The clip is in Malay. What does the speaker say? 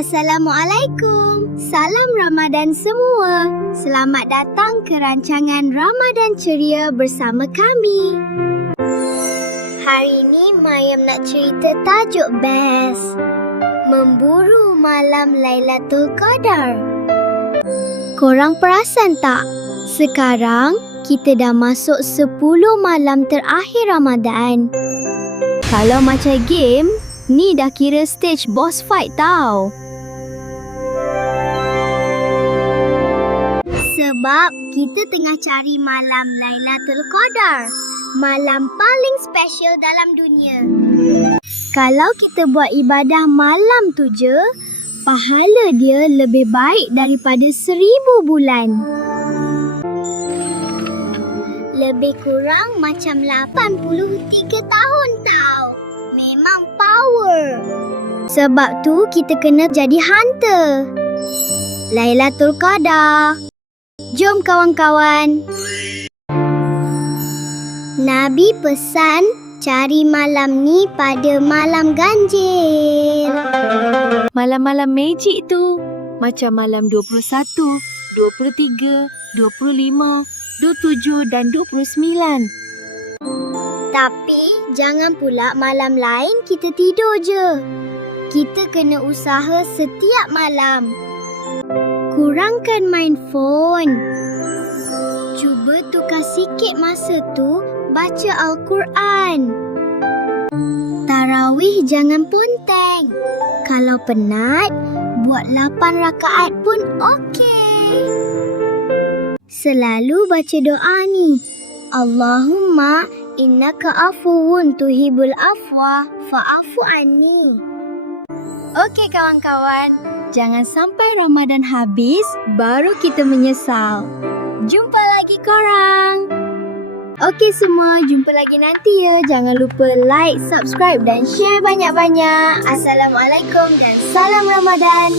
Assalamualaikum. Salam Ramadan semua. Selamat datang ke rancangan Ramadan Ceria bersama kami. Hari ini Mayam nak cerita tajuk best. Memburu malam Lailatul Qadar. Korang perasan tak? Sekarang kita dah masuk 10 malam terakhir Ramadan. Kalau macam game, ni dah kira stage boss fight tau. Sebab kita tengah cari malam Lailatul Qadar, malam paling special dalam dunia. Kalau kita buat ibadah malam tu je, pahala dia lebih baik daripada 1000 bulan. Lebih kurang macam 83 tahun tau. Memang power. Sebab tu kita kena jadi hunter. Lailatul Qadar. Jom kawan-kawan. Nabi pesan cari malam ni pada malam ganjil. Malam-malam magic tu. Macam malam 21, 23, 25, 27 dan 29. Tapi jangan pula malam lain kita tidur je. Kita kena usaha setiap malam. Kurangkan main phone. Cuba tukar sikit masa tu baca Al-Quran. Tarawih jangan ponteng. Kalau penat, buat 8 rakaat pun okey. Selalu baca doa ni. Allahumma innaka afuwun tuhibul afwa fa'afu anni. Okey kawan-kawan, jangan sampai Ramadan habis baru kita menyesal. Jumpa lagi korang. Okey semua, jumpa lagi nanti ya. Jangan lupa like, subscribe dan share banyak-banyak. Assalamualaikum dan salam Ramadan.